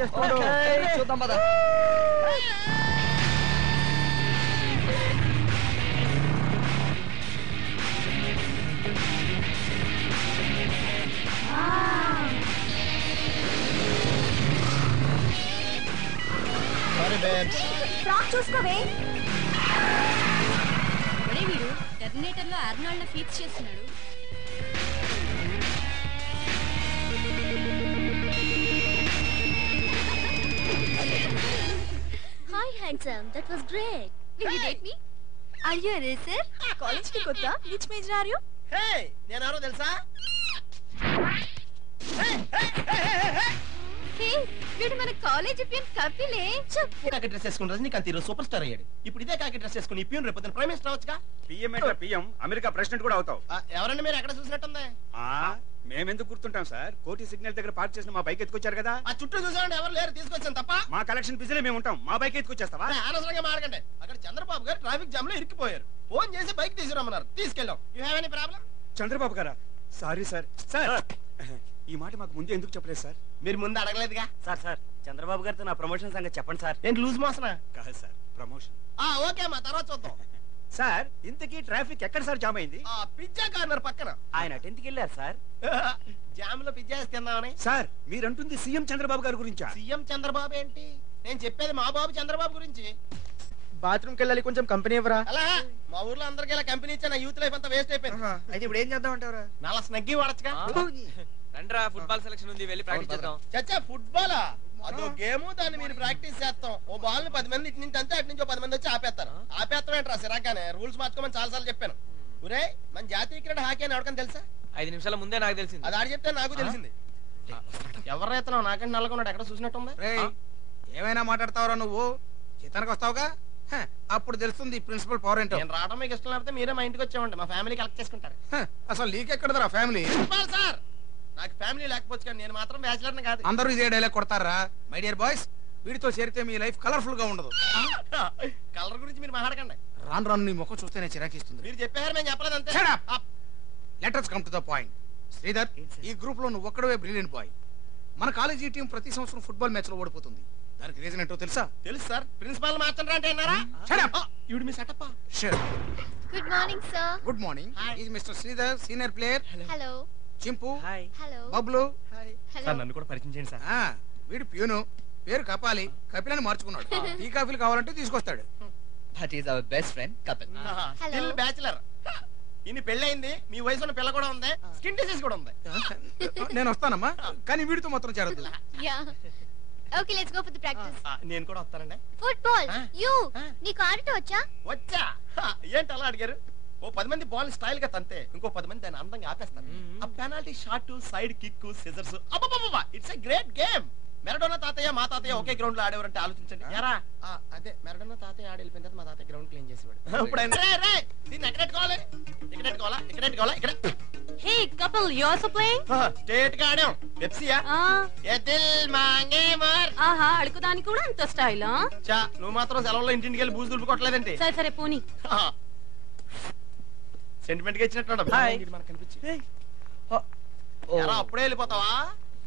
చేస్తున్నాడు. చూద్దాం పద. చూసుకోవే వీడు టెర్మినేటర్ లో ఆర్నాల్డ్ ఫీచ్ చేస్తున్నాడు. Hi handsome, that was great. Will you date me? Are you a racer? College కి కొత్త? Which major are you? Hey, నేను ఎవరో తెలుసా? హే, వీడు మన కాలేజ్ పియన్ కపిలే. కాకి డ్రెస్ వేసుకుని రజనీకాంత్ ఈరోజు సూపర్ స్టార్ అయ్యాడు. ఇప్పుడు ఇదే కాకి డ్రెస్ వేసుకుని పియూన్ రేపు ప్రైమ్ మినిస్టర్ అవచ్చుగా. పిఎం ఏంటో పిఎం, అమెరికా ప్రెసిడెంట్ కూడా అవుతావు. ఎవరండి మీరు ఎక్కడ చూసినట్టుంది? మేమెందుకు గుర్తుంటాం సార్? కోటి సిగ్నల్ దగ్గర పార్క్ చేసిన మా బైక్ ఎత్తుకొచ్చారు కదా. ఆ చుట్టూ చూసామండి, ఎవరు లేరు, తీసుకొచ్చాను తప్ప. మా కలెక్షన్ బిజీలో మేము ఉంటాం, మా బైక్ ఎత్తుకొచ్చేస్తావా? అనవసరంగా మాడకండి. అక్కడ చంద్రబాబు గారు ట్రాఫిక్ జామ్ లో ఇరికిపోయారు. ఫోన్ చేసి బైక్ తీసుకురమ్మన్నారు, తీసుకెళ్ళాం. You have any problem? Chandrababu గారా? Sorry sir. సార్ ఈ మాట మాకు ముందే ఎందుకు చెప్పలేదు సార్? మీరు ముందు అడగలేదుగా. సార్ చంద్రబాబు గారితో నా ప్రమోషన్ సంగతి చెప్పండి సార్. ఏంటి లూజ్ మోసనా? కాదు సార్, ప్రమోషన్. ఓకే అమ్మా, తర్వాత చూద్దాం. సార్ ఇంతకీ ట్రాఫిక్ ఎక్కడ సార్ జామ్ అయింది? పిజ్జా కార్నర్ పక్కన. ఆయన అటెంత్కి వెళ్ళారు సార్. జామ్ లో పిజ్జా వేసి తిందామని. సార్ మీరంటుంది సీఎం చంద్రబాబు గారి గురించా? సీఎం చంద్రబాబు ఏంటి? నేను చెప్పేది మా బాబు చంద్రబాబు గురించి. బాత్రూమ్కి వెళ్ళాలి, కొంచెం కంపెనీ ఇవ్వరా? అలా మా ఊర్లో అందరికి ఇలా కంపెనీ ఇచ్చా, నా యూత్ లైఫ్ అంతా వేస్ట్ అయిపోయింది. అయితే ఇప్పుడు ఏం చేద్దాం అంటారా? నాలా స్నగ్గి వాడచ్చుగా. రండ్రా, ఫుట్బాల్ సెలక్షన్ ఉంది, వెళ్ళి ప్రాక్టీస్ చేద్దాం. చచ్చా, ఫుట్బాలా? అదో గేమ్, దాన్ని మీరు ప్రాక్టీస్ చేస్తాం. ఓ బాల్ ని 10 మంది ఇటు నుంచి అంతే, అటు నుంచి 10 మంది వచ్చి ఆపేస్తారు. ఆపేస్తాం ఏంట్రా సిరాగానే? రూల్స్ మార్చుకోమని చాలా సార్లు చెప్పాను. ఒరే, మన జాతీయ క్రీడ హాకీ అని ఎవరికైనా తెలుసా? 5 నిమిషాల ముందే నాకు తెలిసింది. అది ఆడి చెప్తే నాకు తెలిసింది. ఎవరైతున్నావు? నాకంటే నల్లకున్నాడు, ఎక్కడ చూసినట్టుంది. ఏమైనా మాట్లాడతావురా నువ్వు? చేతానికి వస్తావుగా, అప్పుడు తెలుస్తుంది ప్రిన్సిపల్ పవర్ ఏంటో. నేను రావడం మీకు ఇష్టం లేకపోతే మీరే మా ఇంటికి వచ్చామండి, మా ఫ్యామిలీ కలెక్ట్ చేసుకుంటారు. అసలు నీకెక్కడదరా ఫ్యామిలీ? సార్ నాకు ఫ్యామిలీ లేకపోవచ్చు, కానీ నేను మాత్రం బ్యాచిలర్ కాదు. అందరూ ఇదే డైలాగ్ కొడతారా? మై డియర్ బాయ్స్, వీడితో చేరితే మీ లైఫ్ కలర్ఫుల్ గా ఉండదు. కలర్ గురించి మీరు మాట్లాడకండి. రాను రాను నీ ముఖం చూస్తేనే చిరాకిస్తుంది. మీరు చెప్పారు, మేము చెప్పలేదు అంతే. Letters come to the point. Sridhar, ఈ గ్రూప్ లో నువ్వు ఒక్కడవే బ్రిలియంట్ బాయ్. మన కాలేజీ టీం ప్రతి సంవత్సరం ఫుట్బాల్ మ్యాచ్ లో ఓడిపోతుంది. దానికి రీజన్ ఏంటో తెలుసా? తెలుసు సార్. ప్రిన్సిపాల్ మార్చండి అంటే విన్నారా? ఇవిడు మీ setup. Good morning sir. Good morning. Is mister Sridhar, senior player. Hello. Chimpu, hello. Bablu. Sir నన్ను కూడా పరిచయం చేయండి సార్. వీడు ప్యూను, పేరు కపాలి, కపిలని మార్చుకున్నాడు. టీ కాఫీలు కావాలంటే తీసుకొస్తాడు. That is our best friend Kapil. Still bachelor. ఇన్ని పెళ్ళయింది, మీ వయసు ఉన్న పిల్ల కూడా ఉంది, స్కిన్ డిసీజ్ కూడా ఉంది. నేను వస్తానమ్మా, కానీ వీడితో మాత్రం చేరద్దు. Okay, let's go for the practice. నేను కూడా వస్తానండి. ఫుట్బాల్. యు నీకు ఆడటం వచ్చా? వచ్చా. ఏంటి అలా అడిగారు? ఓ 10 మంది బాల్ స్టైల్ గా తంతే, ఇంకో 10 మంది దాన్ని అందంగా ఆపేస్తారు. ఆ penalty shot, side kick, scissors, అబ్బబ్బబ్బా, ఇట్స్ ఎ గ్రేట్ గేమ్. మెరడోనా తాతయ్య, మా తాతయ్య ఒకే గ్రౌండ్ లో ఆడేవారంటే ఆలోచించండి. యారా అదే మెరడోనా తాతయ్య ఆడి వెళ్ళిపోయిన తర్వాత మా తాతయ్య గ్రౌండ్ క్లీన్ చేసేవాడు. ఇప్పుడు దీన్ని ఎక్కడెట్టుకోవాలి? ఇక్కడ ఇక్కడ. Hey couple, you also playing? State గా ఆడాం. పెప్సియా? ఏ దిల్ మాంగే మర్. ఆహా, అడుగుదానికి కూడా అంత స్టైలా? చా, నువ్వు మాత్రం సెలవుల్లో ఇంటింటికి వెళ్ళి బూజు దులుపుకోవట్లేదంటే. సరే పోనీ. సెంటిమెంట్ గా ఇచ్చినట్టు మనకు కనిపించి అప్పుడే వెళ్ళిపోతావా?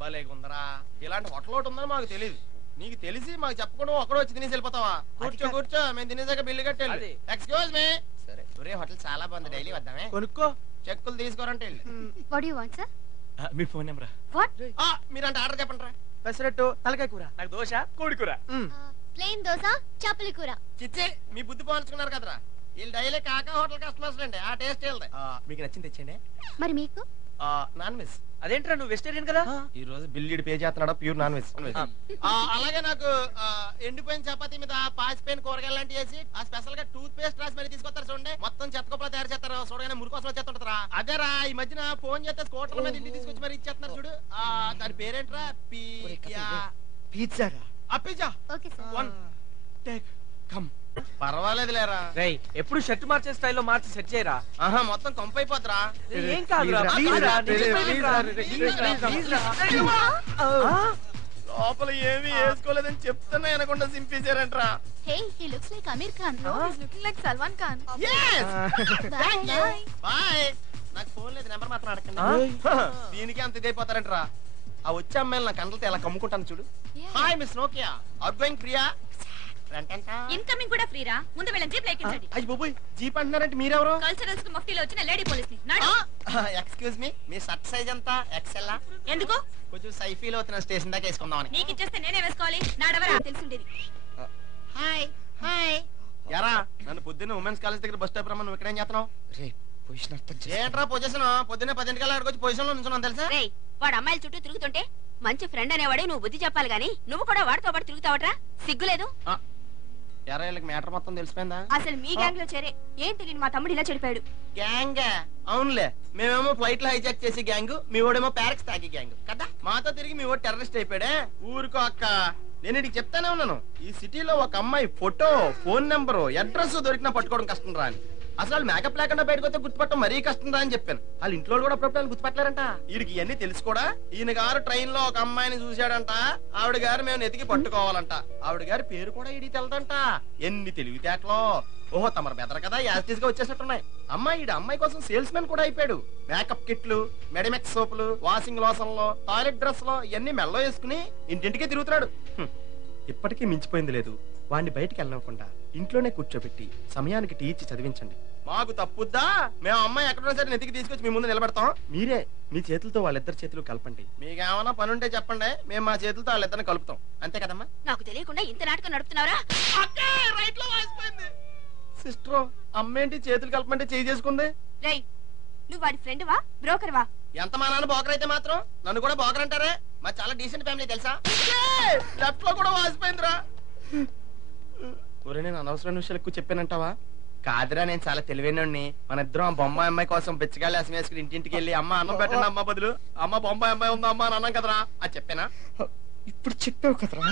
భలే గుందరా. ఇలాంటి హోటల్ ఒకటి ఉందని మాకు తెలియదు. నీకు తెలిసి మాకు చెప్పకుండా ఒకడో వచ్చి తినేసి వెళ్ళిపోతావా? కూర్చో, మేము తినేసాక బిల్లు కట్టేది. Excuse me. సరే, ఒరే హోటల్ చాలా బాగుంది, డైలీ వద్దామే. కొనుక్కో. చెక్కులు తీసుకోరంటే వెళ్ళి. What you want sir? Me phone number. What? మీరంటే ఆర్డర్ చెప్పండి రా. పెసరట్టు, తలకాయ కూర. నాకు దోశ, కోడి కూర. ప్లేన్ దోస, చేపల కూర. చిచ్చి, మీ బుద్ధి పోల్చుకున్నారు కదరా. వీళ్ళు డైలీ కాకా హోటల్ కస్టమర్స్ అండి. ఆ టేస్ట్ వెళ్దాం. మీకు నచ్చింది తెచ్చండి. మరి మీకు? Non veg. అదేంట్రా, నువ్వు వెజిటేరియన్ కదా? ఈ రోజు బిల్లు పే చేస్తున్నాడు, ప్యూర్ నాన్ వెజ్. అలాగే నాకు ఎండిపోయిన చపాతీ మీద పాసిపోయిన కూరగాయలు లాంటి వేసి, ఆ స్పెషల్ గా టూత్ పేస్ట్ రాసి మరి తీసుకొస్తారు చూడండి. మొత్తం చెత్తకోపలా తయారు చేస్తారు. చూడగానే మురికోసం చేస్తుంటారా? అదేరా, ఈ మధ్యన ఫోన్ చేస్తే స్కూటర్ మీద ఇంటికి తీసుకొచ్చి మరి ఇచ్చేస్తున్నారు చూడు. దాని పేరేంట్రా? Pizza. Pizza. Okay sir. One take come. పర్వాలేదు లేరా. రేయ్, ఎప్పుడు షర్ట్ మార్చే స్టైల్లో మార్చి సెట్ చేయరా. మొత్తం కంపైపోద్రా. ఏం కాదురా, లోపల ఏమీ వేసుకోలేదని చెప్తున్నా అనకుండా సింపేశారంట్రా. Hey, he looks like Aamir Khan. No, he is looking like Salman Khan. yes thank you bye. నాకు ఫోన్ లేదు, నెంబర్ మాత్రం అడగండి. దీనికి అంత ఇదైపోతారంట్రా. ఆ వచ్చే అమ్మాయిలు నా కంటలతో ఎలా కమ్ముకుంటాను చూడు. Yeah. Hi miss Nokia, out going Priya. Incoming కూడా ఫ్రీరా. ముందు వెళ్ళండి, జీప్ ఎక్కించండి. అయ్యి బాబోయ్, జీప్ అంటున్నారంటే మీరెవరు? కల్చరల్స్ కు మఫ్టీలో వచ్చిన లేడీ పోలీస్ ని. ఎక్స్క్యూజ్ మీ, మీ షర్ట్ సైజ్ ఎంత? ఎక్సెల్? ఎందుకు? కొంచెం సైఫీలో వచ్చిన స్టేషన్ దాకా వేసుకుందామని. నీకు ఇచ్చేస్తే నేనే వేసుకోవాలి. నాడవరా తెలిసిండేది. Hi hi. యారా, నన్ను పొద్దున్న ఉమెన్స్ కాలేజ్ దగ్గర బస్ స్టాప్ రమ్మని నువ్వు ఇక్కడేం చేస్తున్నావు? రే పొజిషన్ అర్థం చేసుకో. ఏంట్రా పొజిషన్? పొద్దున్నే 10 గంటల అక్కడికి వచ్చి పొజిషన్ లో నుంచున్నాను తెలుసా? రేయ్, వాడు అమ్మాయిల చుట్టూ తిరుగుతుంటే మంచి ఫ్రెండ్ అనేవాడే నువ్వు బుద్ధి చెప్పాలి గానీ నువ్వు కూడా వాడితో పాటు తిరుగుతావట్రా? సిగ్గులేదు? యారా, వీళ్ళకి మ్యాటర్ మొత్తం తెలిసిపోయిందా? అసలు మీ గ్యాంగ్ లో చేరే ఏంటి మా తమ్ముడు ఇలా చెడిపాడు? గ్యాంగ్? అవునులే, మేమేమో ఫ్లైట్ లో హైజాక్ చేసి గ్యాంగ్, మీ ఓడేమో ప్యారెక్స్ తాగి గ్యాంగ్ కదా. మాతో తిరిగి మీ ఓడి టెర్రరిస్ట్ అయిపోయాడే. ఊరుకో అక్క, నేను ఇడికి చెప్తానే ఉన్నాను. ఈ సిటీలో ఒక అమ్మాయి ఫోటో, ఫోన్ నెంబరు, అడ్రస్ దొరికినా పట్టుకోవడం కష్టం రా అని. అసలు వాళ్ళు మేకప్ లేకుండా బయటకు వస్తే గుర్తుపట్టడం మరీ కష్టం రా అని చెప్పాను. వాళ్ళ ఇంట్లో కూడా అప్పుడప్పుడు గుర్తుపట్టలేరంట. వీడికి ఇవన్నీ తెలుసు కూడా. ఈయన గారు ట్రైన్ లో ఒక అమ్మాయిని చూశాడంట. ఆవిడ గారు మేము ఎతికి పట్టుకోవాలంట. ఆవిడ గారి పేరు కూడా ఈడికి తెలదంట. ఎన్ని తెలివితేటలో. ఓహో, తమరు బెదర్ కదా, యాజిటీస్ గా వచ్చేసినట్టున్నాయి. అమ్మాయి కోసం సేల్స్ మెన్ కూడా అయిపోయాడు. మేకప్ కిట్లు, మెడిమెక్స్ సోపులు, వాషింగ్ లోషన్లు, టాయిలెట్ డ్రెస్ లో ఇవన్నీ మెల్లో వేసుకుని ఇంటింటికే తిరుగుతున్నాడు. ఇప్పటికీ మించిపోయింది లేదు. వాడిని బయటికి వెళ్ళకుండా ఇంట్లోనే కూర్చోబెట్టి సమయానికి టీ ఇచ్చి చదివించండి. మాకు తప్పుద్దా? మేము అమ్మాయి ఎక్కడున్నా సరే నెతికి తీసుకొచ్చి మీ ముందు నిలబెడతాం. మీరే మీ చేతులతో వాళ్ళిద్దరు చేతులు కలపండి. మీకేమన్నా పని ఉంటే చెప్పండి, మేము మా చేతులతో వాళ్ళిద్దరిని కలుపుతాం. అంతే కదమ్మా? నాకు తెలియకుండా ఇంత నాటకం నడుపుతున్నారా? సిస్టర్, అమ్మేంటి చేతులు కలపమంటే చేయి చేసుకుంది? రేయ్, నువ్వు వాడి ఫ్రెండ్ వా బ్రోకర్ వా? ఎంత మా నాన్న బోకర్ అయితే మాత్రం నన్ను కూడా బోకర్ అంటారే? మా చాలా డీసెంట్ ఫ్యామిలీ తెలుసా? లెఫ్ట్ లో కూడా వాసిపోయిందిరా. ఒరే, నేను అనవసరమైన విషయాలు ఎక్కువ చెప్పానంటావా? కాదురా, నేను చాలా తెలివైనోడిని. మన ఇద్దరం ఆ బొమ్మాయి అమ్మాయి కోసం బెచ్చగాలి అసలు వేసుకుని ఇంటింటికి వెళ్ళి అమ్మ అన్నం పెట్టండి అమ్మ బదులు అమ్మ బొమ్మాయి అమ్మాయి ఉందా అమ్మ అని అన్నాం కదరా. అది చెప్పానా? ఇప్పుడు చెప్పావు కదరా.